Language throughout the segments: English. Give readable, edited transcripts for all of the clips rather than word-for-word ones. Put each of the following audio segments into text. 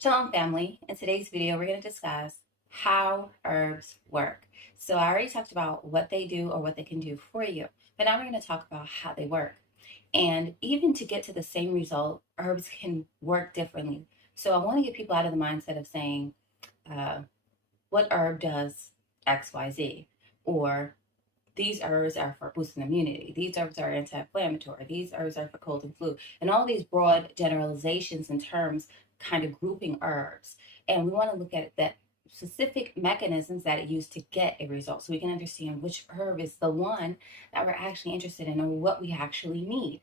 Shalom family. In today's video, we're going to discuss how herbs work. So I already talked about what they do or what they can do for you, but now we're going to talk about how they work. And even to get to the same result, herbs can work differently. So I want to get people out of the mindset of saying, uh, what herb does X, Y, Z? Or these herbs are for boosting immunity. These herbs are anti-inflammatory. These herbs are for cold and flu. And all these broad generalizations and terms kind of grouping herbs. And we want to look at that specific mechanisms that it used to get a result so we can understand which herb is the one that we're actually interested in or what we actually need.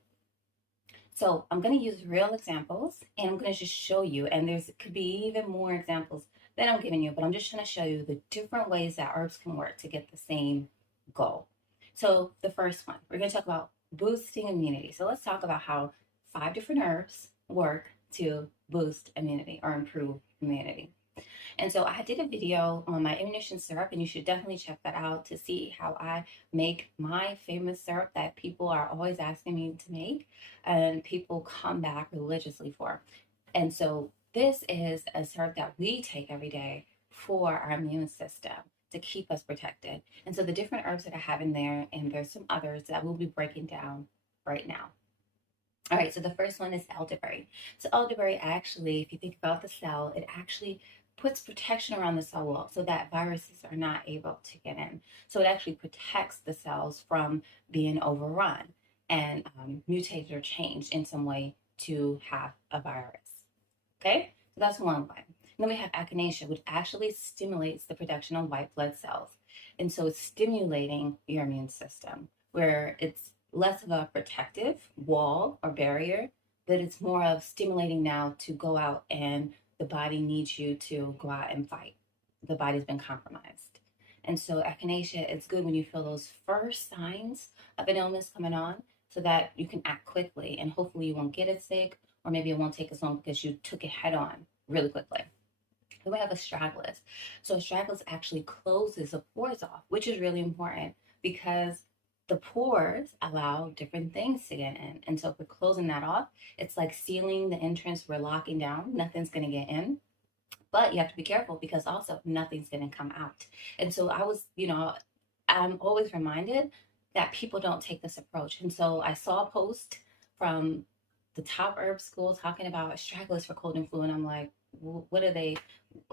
So I'm going to use real examples and I'm going to just show you, and there's could be even more examples that I'm giving you, but I'm just going to show you the different ways that herbs can work to get the same goal. So the first one, we're going to talk about boosting immunity. So let's talk about how 5 different herbs work to boost immunity or improve immunity. And so I did a video on my ammunition syrup, and you should definitely check that out to see how I make my famous syrup that people are always asking me to make and people come back religiously for. And so this is a syrup that we take every day for our immune system to keep us protected. And so the different herbs that I have in there, and there's some others that we'll be breaking down right now. All right, so the first one is elderberry. So elderberry actually, if you think about the cell, it actually puts protection around the cell wall so that viruses are not able to get in. So it actually protects the cells from being overrun and mutated or changed in some way to have a virus. Okay, so that's one way. Then we have echinacea, which actually stimulates the production of white blood cells. And so it's stimulating your immune system, where it's less of a protective wall or barrier, but it's more of stimulating now to go out, and the body needs you to go out and fight. The body's been compromised. And so echinacea is good when you feel those first signs of an illness coming on so that you can act quickly and hopefully you won't get it sick, or maybe it won't take as long because you took it head on really quickly. Then we have astragalus. So astragalus actually closes the pores off, which is really important because the pores allow different things to get in. And so if we're closing that off, it's like sealing the entrance. We're locking down. Nothing's going to get in. But you have to be careful because also nothing's going to come out. And so I'm always reminded that people don't take this approach. And so I saw a post from the top herb school talking about astragalus for cold and flu. And I'm like, what are they,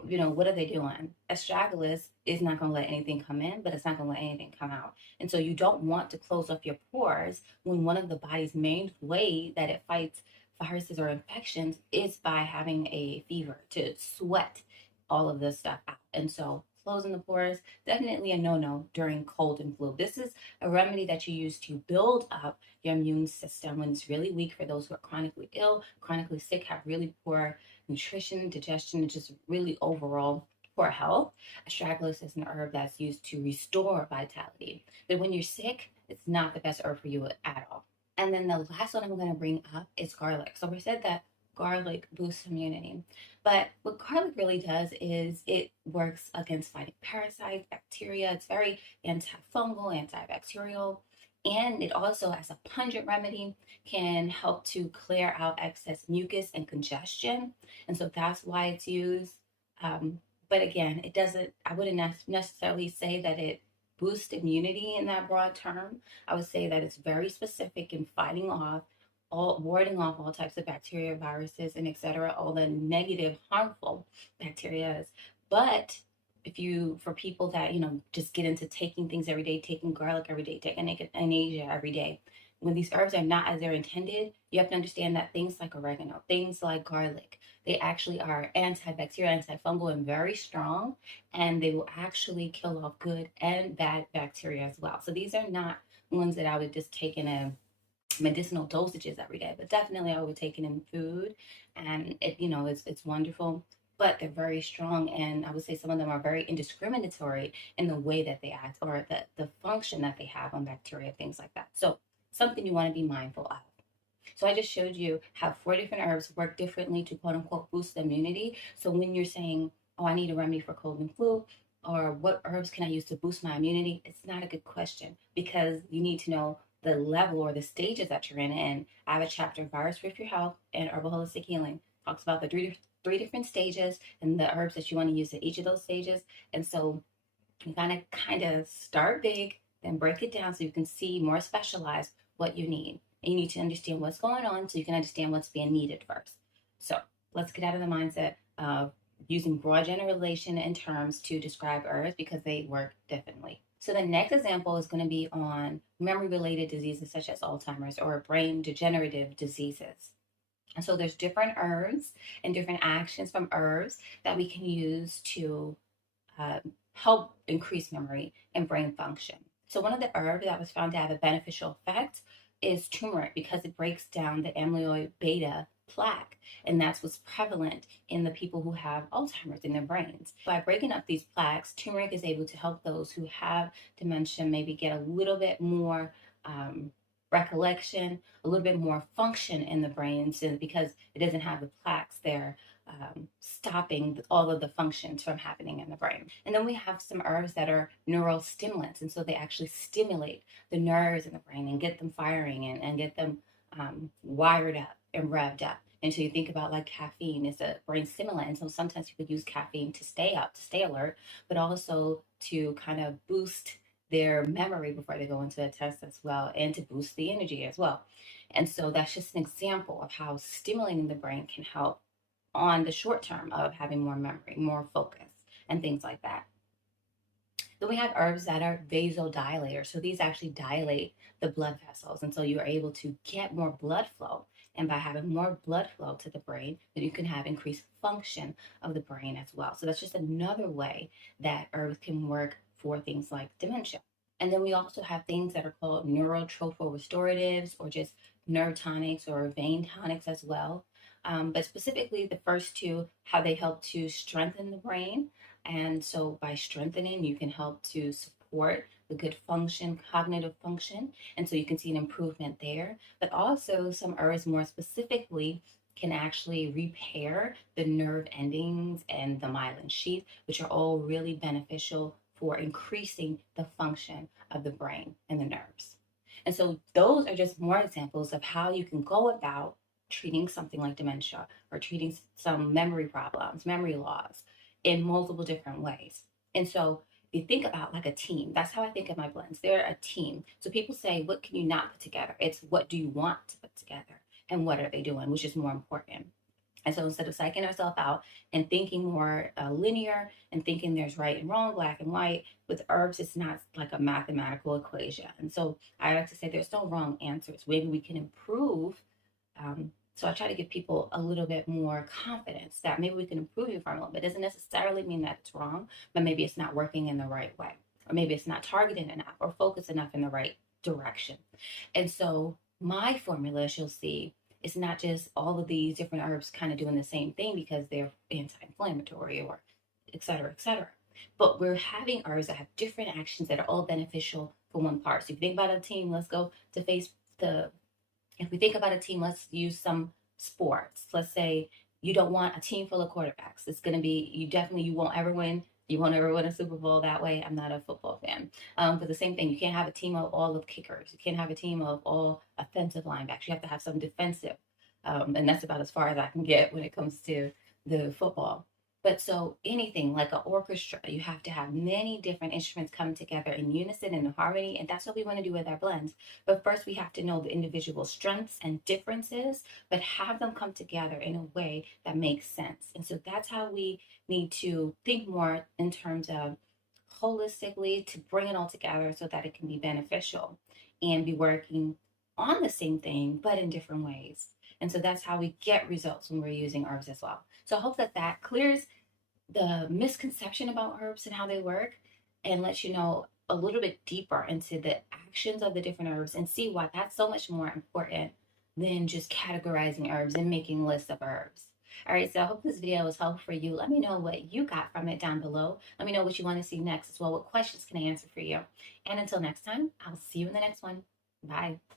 what are they doing? Astragalus is not going to let anything come in, but it's not going to let anything come out. And so you don't want to close off your pores when one of the body's main way that it fights viruses or infections is by having a fever, to sweat all of this stuff out. And so closing the pores, definitely a no-no during cold and flu. This is a remedy that you use to build up your immune system when it's really weak. For those who are chronically ill, chronically sick, have really poor nutrition, digestion, and just really overall poor health. Astragalus is an herb that's used to restore vitality. But when you're sick, it's not the best herb for you at all. And then the last one I'm going to bring up is garlic. So we said that garlic boosts immunity. But what garlic really does is it works against fighting parasites, bacteria. It's very antifungal, antibacterial. And it also, as a pungent remedy, can help to clear out excess mucus and congestion. And so that's why it's used. But again, it doesn't, I wouldn't necessarily say that it boosts immunity in that broad term. I would say that it's very specific in fighting off warding off all types of bacteria, viruses, and etc., all the negative, harmful bacteria. But for people that, just get into taking things every day, taking garlic every day, taking echinacea every day, when these herbs are not as they're intended, you have to understand that things like oregano, things like garlic, they actually are antibacterial, antifungal, and very strong, and they will actually kill off good and bad bacteria as well. So these are not ones that I would just take in a medicinal dosages every day, but definitely I would take it in food, and it's wonderful. But they're very strong, and I would say some of them are very indiscriminatory in the way that they act or the function that they have on bacteria, things like that. So something you want to be mindful of. So I just showed you how 4 different herbs work differently to quote unquote boost immunity. So when you're saying, oh, I need a remedy for cold and flu, or what herbs can I use to boost my immunity, it's not a good question because you need to know the level or the stages that you're in. And I have a chapter, Virus with Your Health and Herbal Holistic Healing, talks about the 3 different stages and the herbs that you want to use at each of those stages. And so you kind of start big, then break it down so you can see more specialized what you need. And you need to understand what's going on so you can understand what's being needed first. So let's get out of the mindset of using broad generalization and terms to describe herbs because they work differently. So the next example is going to be on memory-related diseases such as Alzheimer's or brain degenerative diseases. And so there's different herbs and different actions from herbs that we can use to uh, help increase memory and brain function. So one of the herbs that was found to have a beneficial effect is turmeric because it breaks down the amyloid beta plaque, and that's what's prevalent in the people who have Alzheimer's in their brains. By breaking up these plaques, turmeric is able to help those who have dementia maybe get a little bit more recollection, a little bit more function in the brain, so because it doesn't have the plaques there stopping all of the functions from happening in the brain. And then we have some herbs that are neural stimulants, and so they actually stimulate the nerves in the brain and get them firing and get them wired up and revved up. And so you think about like caffeine is a brain stimulant, and so sometimes people use caffeine to stay up, to stay alert, but also to kind of boost their memory before they go into a test as well, and to boost the energy as well. And so that's just an example of how stimulating the brain can help on the short term of having more memory, more focus, and things like that. Then we have herbs that are vasodilators. So these actually dilate the blood vessels. And so you are able to get more blood flow. And by having more blood flow to the brain, then you can have increased function of the brain as well. So that's just another way that herbs can work for things like dementia. And then we also have things that are called neurotrophal restoratives or just nerve tonics or vein tonics as well. But specifically, the first two, how they help to strengthen the brain. And so by strengthening, you can help to support the good function, cognitive function. And so you can see an improvement there. But also, some herbs more specifically can actually repair the nerve endings and the myelin sheath, which are all really beneficial for increasing the function of the brain and the nerves. And so those are just more examples of how you can go about treating something like dementia or treating some memory problems, memory loss in multiple different ways. And so if you think about like a team, that's how I think of my blends. They're a team. So people say, what can you not put together? It's what do you want to put together and what are they doing, which is more important. And so instead of psyching ourselves out and thinking more linear and thinking there's right and wrong, black and white, with herbs, it's not like a mathematical equation. And so I like to say there's no wrong answers. Maybe we can improve. So I try to give people a little bit more confidence that maybe we can improve your formula, but it doesn't necessarily mean that it's wrong, but maybe it's not working in the right way, or maybe it's not targeted enough or focused enough in the right direction. And so my formula, as you'll see, it's not just all of these different herbs kind of doing the same thing because they're anti-inflammatory or et cetera, et cetera. But we're having herbs that have different actions that are all beneficial for one part. So if you think about a team, let's go to face the, if we think about a team, let's use some sports. Let's say you don't want a team full of quarterbacks. It's going to be, you won't ever win. You won't ever win a Super Bowl that way. I'm not a football fan. But the same thing, you can't have a team of all of kickers. You can't have a team of all offensive linebackers. You have to have some defensive. And that's about as far as I can get when it comes to the football. But so anything like an orchestra, you have to have many different instruments come together in unison and in harmony. And that's what we want to do with our blends. But first, we have to know the individual strengths and differences, but have them come together in a way that makes sense. And so that's how we need to think more in terms of holistically to bring it all together so that it can be beneficial and be working on the same thing, but in different ways. And so that's how we get results when we're using herbs as well. So I hope that that clears the misconception about herbs and how they work and lets you know a little bit deeper into the actions of the different herbs and see why that's so much more important than just categorizing herbs and making lists of herbs. All right, so I hope this video was helpful for you. Let me know what you got from it down below. Let me know what you want to see next as well. What questions can I answer for you? And until next time, I'll see you in the next one. Bye.